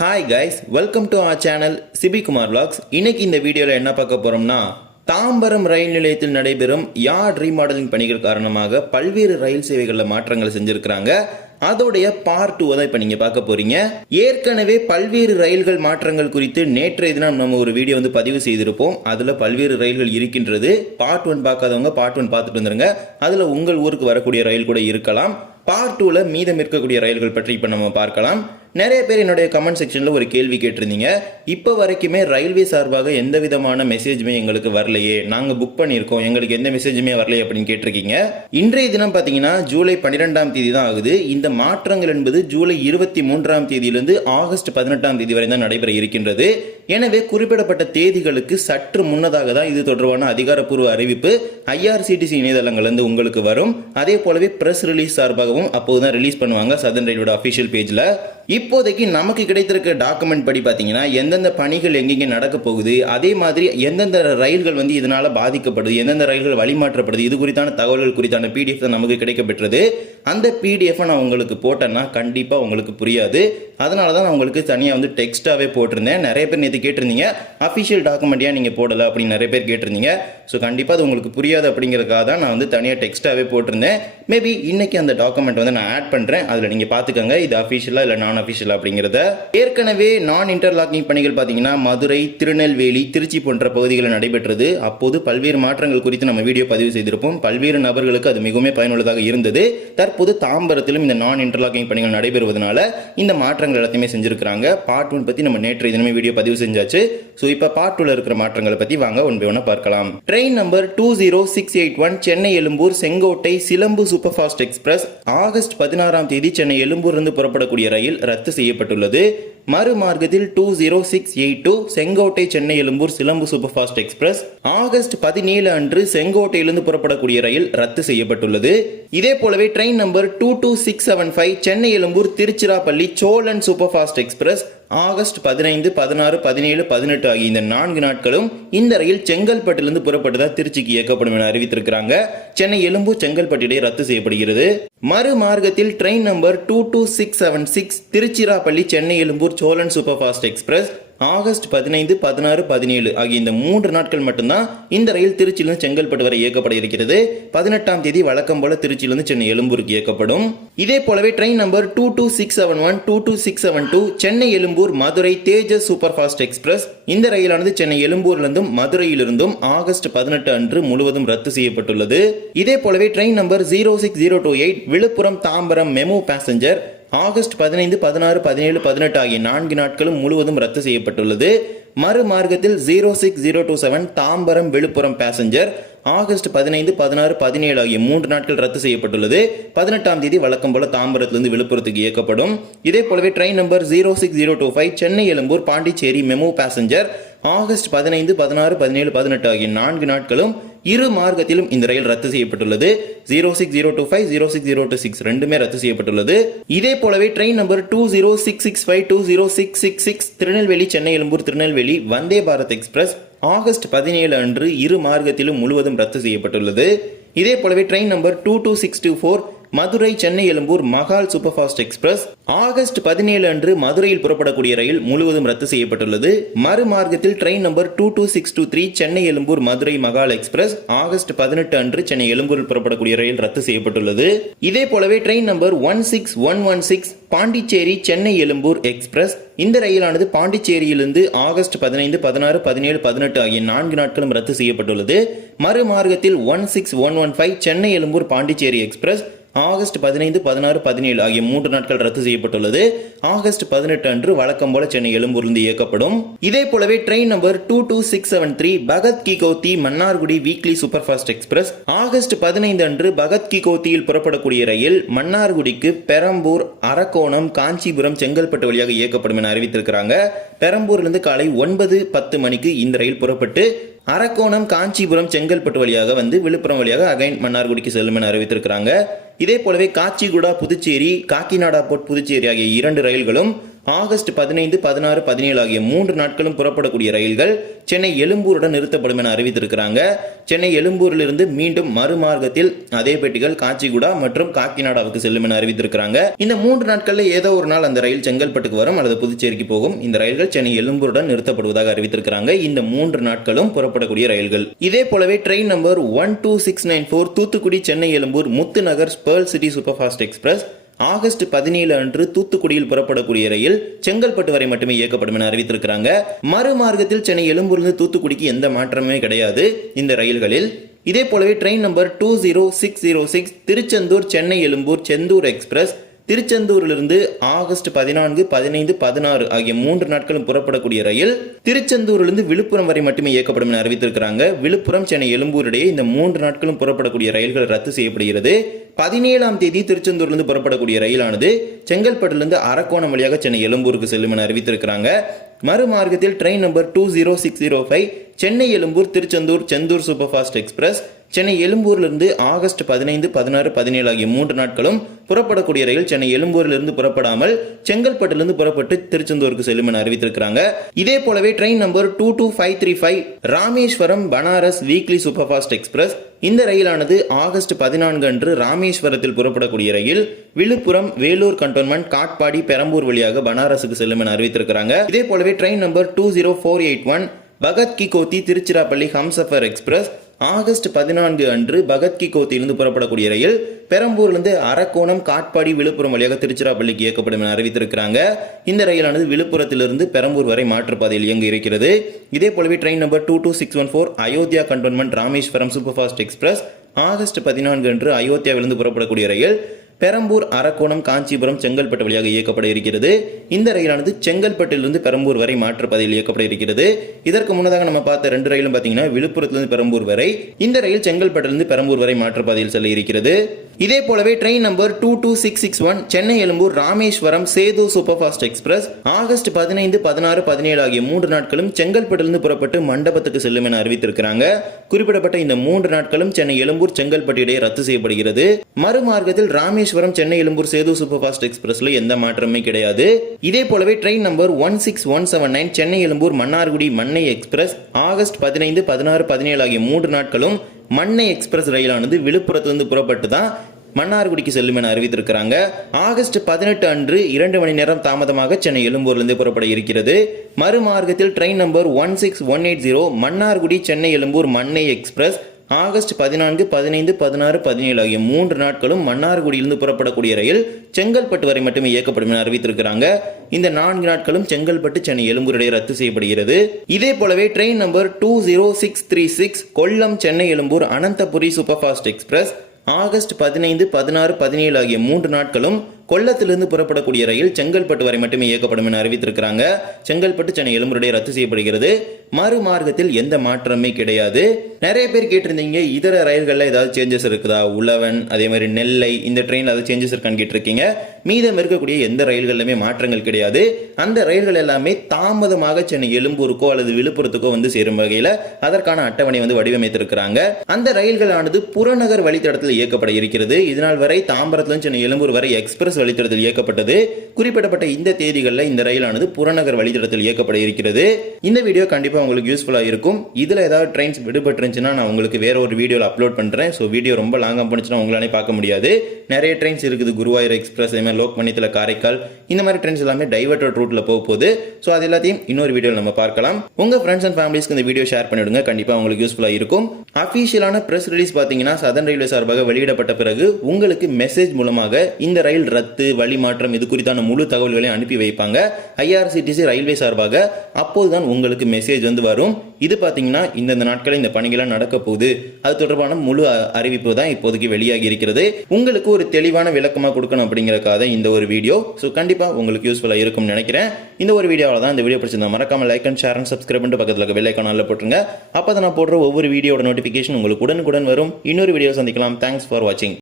Hi guys welcome to our channel Sibikumar blogs இன்னைக்கு இந்த வீடியோவில் என்ன பார்க்க போகிறோம்னா தாம்பரம் ரயில் நிலையத்தில் நடைபெறும் யார்ட் ரீமாடலிங் பணிகள் காரணமாக பல்வேறு ரயில் சேவைகளில் மாற்றங்கள் செஞ்சுருக்கிறாங்க. அதோடைய பார்ட் டூ தான் இப்போ நீங்கள் பார்க்க போகிறீங்க ஏற்கனவே பல்வேறு ரயில்கள் மாற்றங்கள் குறித்து நேற்றைய தினம் நம்ம ஒரு வீடியோ வந்து பதிவு செய்திருப்போம். அதில் பல்வேறு ரயில்கள் இருக்கின்றது. பார்ட் ஒன் பார்க்காதவங்க பார்ட் ஒன் பார்த்துட்டு வந்துருங்க. அதில் உங்கள் ஊருக்கு வரக்கூடிய ரயில் கூட இருக்கலாம். பார்ட் டூவில் மீதம் இருக்கக்கூடிய ரயில்கள் பற்றி இப்போ நம்ம பார்க்கலாம். நிறைய பேர் என்னுடைய கமெண்ட் செக்ஷனில் ஒரு கேள்வி கேட்டிருந்தீங்க. இப்போ வரைக்குமே ரயில்வே சார்பாக எந்த விதமான மெசேஜுமே எங்களுக்கு வரலையே. நாங்கள் புக் பண்ணியிருக்கோம். எங்களுக்கு எந்த மெசேஜுமே வரலையே அப்படின்னு கேட்டிருக்கீங்க. இன்றைய தினம் பார்த்தீங்கன்னா ஜூலை பன்னிரெண்டாம் தேதி தான் ஆகுது. இந்த மாற்றங்கள் என்பது ஜூலை இருபத்தி மூன்றாம் தேதியிலிருந்து ஆகஸ்ட் பதினெட்டாம் தேதி வரை தான் நடைபெற இருக்கின்றது. எனவே குறிப்பிடப்பட்ட தேதிகளுக்கு சற்று முன்னதாக தான் இது தொடர்பான அதிகாரப்பூர்வ அறிவிப்பு. ஐஆர்சிடிசி இணையதளங்கள்லேருந்து உங்களுக்கு வரும். அதே போலவே பிரஸ் ரிலீஸ் சார்பாகவும் அப்போது தான் ரிலீஸ் பண்ணுவாங்க சதன் ரயிலோட அஃபிஷியல் பேஜில் இப்போதைக்கு நமக்கு கிடைத்திருக்க டாக்குமெண்ட் படி பார்த்தீங்கன்னா எந்தெந்த பணிகள் எங்கெங்கே நடக்க போகுது அதே மாதிரி எந்தெந்த ரயில்கள் வந்து இதனால் பாதிக்கப்படுது எந்தெந்த ரயில்கள் வழிமாற்றப்படுது இது குறித்தான தகவல்கள் குறித்தான பிடிஎஃப் தான் நமக்கு கிடைக்கப்பெற்றது அந்த பிடிஎஃப் நான் உங்களுக்கு போட்டேன்னா கண்டிப்பாக உங்களுக்கு புரியாது. அதனால தான் நான் உங்களுக்கு தனியாக வந்து டெக்ஸ்ட்டாகவே போட்டிருந்தேன். நிறைய பேர் நேற்று கேட்டிருந்தீங்க. அஃபிஷியல் டாக்குமெண்ட்டியாக நீங்கள் போடலை அப்படின்னு நிறைய பேர் கேட்டிருந்தீங்க. ஸோ கண்டிப்பாக அது உங்களுக்கு புரியாது அப்படிங்கிறதுக்காக தான் நான் வந்து தனியாக டெக்ஸ்ட்டாகவே போட்டிருந்தேன். மேபி இன்னைக்கு அந்த டாக்குமெண்ட் வந்து நான் ஆட் பண்ணுறேன் அதில் நீங்கள் பார்த்துக்கோங்க. இது அஃபிஷியலாக இல்லை நான் அஃபிஷியல் அப்படிங்கிறத. ஏற்கனவே நான் இன்டர்லாக்கிங் பணிகள் பார்த்தீங்கன்னா மதுரை திருநெல்வேலி திருச்சி போன்ற பகுதிகளில் நடைபெற்றது. அப்போது பல்வேறு மாற்றங்கள் குறித்து நம்ம வீடியோ பதிவு செய்திருப்போம். பல்வேறு நபர்களுக்கு அது மிகவும் பயனுள்ளதாக இருந்தது. தற்போது தாம்பரத்திலும் இந்த நான் இன்டர்லாக்கிங் பணிகள் நடைபெறுவதனால இந்த மாற்றங்கள் எல்லாத்தையுமே செஞ்சிருக்கிறாங்க. பார்ட் ஒன் பற்றி நம்ம நேற்று தினமே வீடியோ பதிவு செஞ்சாச்சு. ஸோ இப்போ பார்ட் டூல இருக்கிற மாற்றங்களை பற்றி வாங்க ஒன் பை ஒன்றா பார்க்கலாம். Train number two zero six eight one Chennai Egmore Sengottai Silambu super fast express August பதினாறாம் தேதி சென்னை எழும்பூரிலிருந்து புறப்படக்கூடிய ரயில் ரத்து செய்யப்பட்டுள்ளது. மறுமார்க்கத்தில் two zero six eight two Sengottai Chennai Egmore Silambu super fast express August பதினேழு அன்று செங்கோட்டையிலிருந்து புறப்படக்கூடிய ரயில் ரத்து செய்யப்பட்டுள்ளது. இதே போலவே train number two two six seven five Chennai Egmore Tiruchirappalli Cholan super fast express August பதினைந்து பதினாறு பதினேழு பதினெட்டு ஆகிய இந்த நான்கு நாட்களும் இந்த ரயில் செங்கல்பட்டிலிருந்து புறப்பட்டதாக திருச்சிக்கு இயக்கப்படும் என அறிவித்திருக்கிறாங்க. சென்னை எலும்பு செங்கல்பட்டிடையே ரத்து செய்யப்படுகிறது. மறுமார்க்கத்தில் train number two two six seven six Tiruchirappalli Chennai Egmore Cholan super fast express August பதினைந்து பதினாறு பதினேழு ஆகிய இந்த மூன்று நாட்கள் மட்டும்தான் இந்த ரயில் திருச்சியிலிருந்து செங்கல்பட்டு வரை இயக்கப்பட இருக்கிறது பதினெட்டாம் தேதி வழக்கம் போல திருச்சியிலிருந்து சென்னை எழும்பூருக்கு இயக்கப்படும். இதே போலவே train number two two six seven one two two six seven two Chennai Egmore Madurai Tejas super fast express இந்த ரயிலானது சென்னை எழும்பூர்லேருந்தும் மதுரையிலிருந்தும் ஆகஸ்ட் பதினெட்டு அன்று முழுவதும் ரத்து செய்யப்பட்டுள்ளது. இதே போலவே train number zero six zero two eight Villupuram Tambaram MEMU passenger August பதினைந்து பதினாறு பதினேழு பதினெட்டு ஆகிய நான்கு நாட்களும் முழுவதும் ரத்து செய்யப்பட்டுள்ளது. மறுமார்க்கத்தில் zero six zero two seven Tambaram Villupuram passenger August பதினைந்து பதினாறு பதினேழு ஆகிய மூன்று நாட்கள் ரத்து செய்யப்பட்டுள்ளது. பதினெட்டாம் தேதி வழக்கம் போல தாம்பரத்திலிருந்து விழுப்புரத்துக்கு இயக்கப்படும். இதே போலவே train number zero six zero two five Chennai Egmore Pondicherry MEMU passenger August பதினைந்து பதினாறு பதினேழு பதினெட்டு ஆகிய நான்கு நாட்களும் இரு மார்க்கத்திலும் இந்த ரயில் ரத்து செய்யப்பட்டுள்ளது. Zero six zero two five zero six zero two six ரெண்டுமே ரத்து செய்யப்பட்டுள்ளது. இதே போலவே train number two zero six six five two zero six six six Tirunelveli Chennai Egmore Tirunelveli Vande Bharat express August பதினேழு அன்று இரு மார்க்கத்திலும் முழுவதும் ரத்து செய்யப்பட்டுள்ளது. இதே போலவே train number two two six two four Madurai Chennai Egmore Mahal super fast express August பதினேழு அன்று மதுரையில் புறப்படக்கூடிய ரயில் முழுவதும் ரத்து செய்யப்பட்டுள்ளது. மறுமார்க்கத்தில் train number two two six two three Chennai Egmore Madurai Mahal express August பதினெட்டு அன்று சென்னை எழும்பூரில் புறப்படக்கூடிய ரயில் ரத்து செய்யப்பட்டுள்ளது. இதே போலவே train number one six one one six Pondicherry Chennai Egmore express இந்த ரயிலானது பாண்டிச்சேரியிலிருந்து ஆகஸ்ட் பதினைந்து பதினாறு பதினேழு பதினெட்டு ஆகிய நான்கு நாட்களும் ரத்து செய்யப்பட்டுள்ளது. மறுமார்க்கத்தில் one six one one five Chennai Egmore Pondicherry express August பதினைந்து பதினாறு பதினேழு ஆகிய மூன்று நாட்கள் ரத்து செய்யப்பட்டுள்ளது. ஆகஸ்ட் பதினெட்டு அன்று வழக்கம் போல சென்னை எழும்பூரிலிருந்து இயக்கப்படும். இதே போலவே train number two two six seven three Bhagat Ki Kothi Mannargudi weekly super fast express August பதினைந்து அன்று பகத் கி கௌத்தியில் புறப்படக்கூடிய ரயில் மன்னார்குடிக்கு பெரம்பூர் அரக்கோணம் காஞ்சிபுரம் செங்கல்பட்டு வழியாக இயக்கப்படும் என அறிவித்திருக்கிறாங்க. பெரம்பூரிலிருந்து காலை ஒன்பது பத்து மணிக்கு இந்த ரயில் புறப்பட்டு அரக்கோணம் காஞ்சிபுரம் செங்கல்பட்டு வழியாக வந்து விழுப்புரம் வழியாக அகைன் மன்னார்குடிக்கு செல்லும் என அறிவித்திருக்கிறாங்க. இதே போலவே காச்சிகுடா புதுச்சேரி காக்கிநாடா போர்ட் புதுச்சேரி ஆகிய இரண்டு ரயில்களும் ஆகஸ்ட் பதினைந்து பதினாறு பதினேழு ஆகிய மூன்று நாட்களும் புறப்படக்கூடிய ரயில்கள் சென்னை எழும்பூருடன் நிறுத்தப்படும் என அறிவித்திருக்கிறாங்க. சென்னை எழும்பூரிலிருந்து மீண்டும் மறுமார்க்கத்தில் அதே பெட்டிகள் காச்சிகுடா மற்றும் காக்கிநாடாவுக்கு செல்லும் என அறிவித்திருக்கிறாங்க. இந்த மூன்று நாட்களில் ஏதோ ஒரு நாள் அந்த ரயில் செங்கல்பட்டுக்கு வரும் அல்லது புதுச்சேரிக்கு போகும். இந்த ரயில்கள் சென்னை எழும்பூருடன் நிறுத்தப்படுவதாக அறிவித்திருக்கிறாங்க. இந்த மூன்று நாட்களும் புறப்படக்கூடிய ரயில்கள். இதே போலவே train number one two six nine four Thoothukudi Chennai Egmore Muthu Nagar pearl city super fast express August பதினேழு அன்று தூத்துக்குடியில் புறப்படக்கூடிய ரயில் செங்கல்பட்டு வரை மட்டுமே இயக்கப்படும் என அறிவித்திருக்கிறாங்க. மறுமார்க்கத்தில் சென்னை எழும்பூரிலிருந்து தூத்துக்குடிக்கு எந்த மாற்றமே கிடையாது. இந்த ரயில்களில் இதே போலவே train number two zero six zero six Tiruchendur Chennai Egmore Sendur express திருச்செந்தூரிலிருந்து August பதினான்கு பதினைந்து பதினாறு ஆகிய மூன்று நாட்களும் புறப்படக்கூடிய ரயில் திருச்செந்தூரிலிருந்து விழுப்புரம் வரை மட்டுமே இயக்கப்படும் என அறிவித்திருக்கிறாங்க. விழுப்புரம் சென்னை எழும்பூர் இடையே இந்த மூன்று நாட்களும் புறப்படக்கூடிய ரயில்கள் ரத்து செய்யப்படுகிறது. பதினேழாம் தேதி திருச்செந்தூர்லேருந்து புறப்படக்கூடிய ரயிலானது செங்கல்பட்டுலேருந்து அரக்கோணம் வழியாக சென்னை எழும்பூருக்கு செல்லும் என அறிவித்திருக்கிறாங்க. மறுமார்க்கத்தில் train number two zero six zero five Chennai Egmore Tiruchendur Sendur super fast express Chennai எழும்பூரிலிருந்து ஆகஸ்ட் பதினைந்து பதினாறு பதினேழு ஆகிய மூன்று நாட்களும் புறப்படக்கூடிய ரயில் சென்னை எழும்பூரிலிருந்து புறப்படாமல் செங்கல்பட்டிலிருந்து புறப்பட்டு திருச்செந்தூருக்கு செல்லும் என அறிவித்திருக்கிறாங்க. இதே போலவே train number two two five three five Rameswaram Banaras weekly super fast express இந்த ரயிலானது ஆகஸ்ட் பதினான்கு அன்று ராமேஸ்வரத்தில் புறப்படக்கூடிய ரயில் விழுப்புரம் வேலூர் கண்டோன்மெண்ட் காட்பாடி பெரம்பூர் வழியாக பனாரஸுக்கு செல்லும் என அறிவித்திருக்கிறாங்க. இதே போலவே train number two zero four eight one Bhagat Ki Kothi Tiruchirappalli Humsafar express August பதினான்கு அன்று பகத் கி புறப்படக்கூடிய ரயில் பெரம்பூர்லேருந்து அரக்கோணம் காட்பாடி விழுப்புரம் வழியாக திருச்சிராப்பள்ளிக்கு இயக்கப்படும் என அறிவித்திருக்கிறாங்க. இந்த ரயிலானது விழுப்புரத்திலிருந்து பெரம்பூர் வரை மாற்றுப்பாதையில் இயங்க இருக்கிறது. இதே போலவே train number two two six one four Ayodhya cantonment Rameswaram super fast express August பதினான்கு அன்று அயோத்தியாவிலிருந்து புறப்படக்கூடிய ரயில் பெரம்பூர் அரக்கோணம் காஞ்சிபுரம் செங்கல்பட்டு வழியாக இயக்கப்பட இருக்கிறது. இந்த ரயிலானது செங்கல்பட்டிலிருந்து பெரம்பூர் வரை மாற்றுப்பாதையில் இயக்கப்பட இருக்கிறது. இதற்கு முன்னதாக நம்ம பார்த்த ரெண்டு ரயிலும் பார்த்தீங்கன்னா விழுப்புரத்திலிருந்து பெரம்பூர் வரை இந்த ரயில் செங்கல்பட்டிலிருந்து பெரம்பூர் வரை மாற்றுப்பாதையில் செல்ல இருக்கிறது. இதே போலவே train number two two six six one Chennai Egmore Rameswaram Sethu super fast express August பதினைந்து பதினாறு பதினேழு ஆகிய மூன்று நாட்களும் செங்கல்பட்டிலிருந்து புறப்பட்டு மண்டபத்துக்கு செல்லும் என அறிவித்திருக்கிறாங்க. குறிப்பிடப்பட்ட இந்த மூன்று நாட்களும் சென்னை எழும்பூர் செங்கல்பட்டு இடையே ரத்து செய்யப்படுகிறது. மறுமார்க்கத்தில் ராமேஸ்வரம் சென்னை எழும்பூர் சேது சூப்பர் ஃபாஸ்ட் எக்ஸ்பிரஸ்ல எந்த மாற்றமே கிடையாது. இதே போலவே train number one six one seven nine Chennai Egmore Mannargudi Mannai express August பதினைந்து பதினாறு பதினேழு ஆகிய மூன்று நாட்களும் மண்ணை எக்ஸ்பிரஸ் ரயிலானது விழுப்புரத்திலிருந்து புறப்பட்டு தான் மன்னார்குடிக்கு செல்லும் என அறிவித்திருக்கிறாங்க. ஆகஸ்ட் பதினெட்டு அன்று இரண்டு மணி நேரம் தாமதமாக சென்னை எழும்பூர்லேருந்து புறப்பட இருக்கிறது. மறுமார்க்கத்தில் train number one six one eight zero Mannargudi Chennai Egmore Mannai express August பதினான்கு பதினைந்து பதினாறு பதினேழு ஆகிய மூன்று நாட்களும் மன்னார்குடியிலிருந்து புறப்படக்கூடிய ரயில் செங்கல்பட்டு வரை மட்டுமே இயக்கப்படும் என அறிவித்திருக்கிறாங்க. இந்த நான்கு நாட்களும் செங்கல்பட்டு சென்னை எழும்பூர் இடையே ரத்து செய்யப்படுகிறது. இதே போலவே train number two zero six three six Kollam Chennai Egmore Ananthapuri super fast express August பதினைந்து பதினாறு பதினேழு ஆகிய மூன்று நாட்களும் கொல்லத்திலிருந்து புறப்படக்கூடிய ரயில் செங்கல்பட்டு வரை மட்டுமே இயக்கப்படும் என அறிவித்திருக்கிறாங்க. செங்கல்பட்டு சென்னை எழும்புடைய ரத்து செய்யப்படுகிறது. மறுமார்க்கத்தில் எந்த மாற்றமே கிடையாது. நிறைய பேர் கேட்டிருந்தீங்க இதர ரயில்களில் ஏதாவது சேஞ்சஸ் இருக்குதா? உழவன் அதே மாதிரி நெல்லை இந்த ட்ரெயினில் ஏதாவது சேஞ்சஸ் இருக்கான்னு கேட்டிருக்கீங்க. மீதம் இருக்கக்கூடிய எந்த ரயில்களிலுமே மாற்றங்கள் கிடையாது. அந்த ரயில்கள் எல்லாமே தாமதமாக சென்னை எழும்பூருக்கோ அல்லது விழுப்புரத்துக்கோ வந்து சேரும் வகையில் அதற்கான அட்டவணை வந்து வடிவமைத்திருக்கிறாங்க. அந்த ரயில்களானது புறநகர் வழித்தடத்தில் இயக்கப்பட இருக்கிறது. இதனால் வரை தாம்பரத்திலும் சென்னை எழும்பூர் வரை எக்ஸ்பிரஸ் வழித்தடத்தில் இயக்கப்பட்டது. குறிப்பிடப்பட்ட இந்த தேதிகளில் இந்த ரயிலானது புறநகர் வழித்தடத்தில் இயக்கப்பட இருக்கிறது. இந்த வீடியோ கண்டிப்பாக உங்களுக்கு யூஸ்ஃபுல்லாக இருக்கும். இதில் ஏதாவது ட்ரெயின்ஸ் விடுபட்டு விடுபட்டுருந்துச்சுன்னா நான் உங்களுக்கு வேற ஒரு வீடியோவில் அப்லோட் பண்ணுறேன் ஸோ வீடியோ ரொம்ப லாங்காக போனுச்சுன்னா உங்களாலே பார்க்க முடியாது. நிறைய ட்ரெயின்ஸ் இருக்குது. குருவாயூர் எக்ஸ்பிரஸ் அதே மாதிரி லோக்மணியத்தில் காரைக்கால் இந்த மாதிரி ட்ரெயின்ஸ் எல்லாமே டைவர்டட் ரூட்டில் போக போகுது. ஸோ அது எல்லாத்தையும் இன்னொரு வீடியோவில் நம்ம பார்க்கலாம். உங்கள் ஃப்ரெண்ட்ஸ் அண்ட் ஃபேமிலிஸ்க்கு இந்த வீடியோ ஷேர் பண்ணிவிடுங்க. கண்டிப்பாக உங்களுக்கு யூஸ்ஃபுல்லாக இருக்கும். அஃபீஷியலான ப்ரெஸ் ரிலீஸ் பார்த்தீங்கன்னா சதன் ரயில்வே சார்பாக வெளியிடப்பட்ட பிறகு உங்களுக்கு மெசேஜ் மூலமாக இந்த ரயில் ரத்து வழி மாற்றம் இது குறித்தான முழு தகவல்களையும் அனுப்பி வைப்பாங்க. ஐஆர்சிடிசி ரயில்வே சார்பாக அப்போதுதான் உங்களுக்கு மெசேஜ் வந்து வரும். இது பார்த்தீங்கன்னா இந்தந்த நாட்களில் இந்த பணிகள்லாம் நடக்க போகுது. அது தொடர்பான முழு அறிவிப்பு தான் இப்போதைக்கு வெளியாகி இருக்கிறது. உங்களுக்கு ஒரு தெளிவான விளக்கமாக கொடுக்கணும் அப்படிங்கிறக்காக இந்த ஒரு வீடியோ. ஸோ கண்டிப்பாக உங்களுக்கு யூஸ்ஃபுல்லாக இருக்கும்னு நினைக்கிறேன். இந்த ஒரு வீடியோவில் தான் இந்த வீடியோ பிடிச்சிருந்தா மறக்காம like and share and subscribe பண்ணிட்டு பக்கத்தில் இருக்க பெல் போட்டுருங்க. அப்போ தான் நான் போடுற ஒவ்வொரு வீடியோட நோட்டிஃபிகேஷன் உங்களுக்கு உடனுக்குடன் வரும். இன்னொரு வீடியோ சந்திக்கலாம். தேங்க்ஸ் ஃபார் வாட்சிங்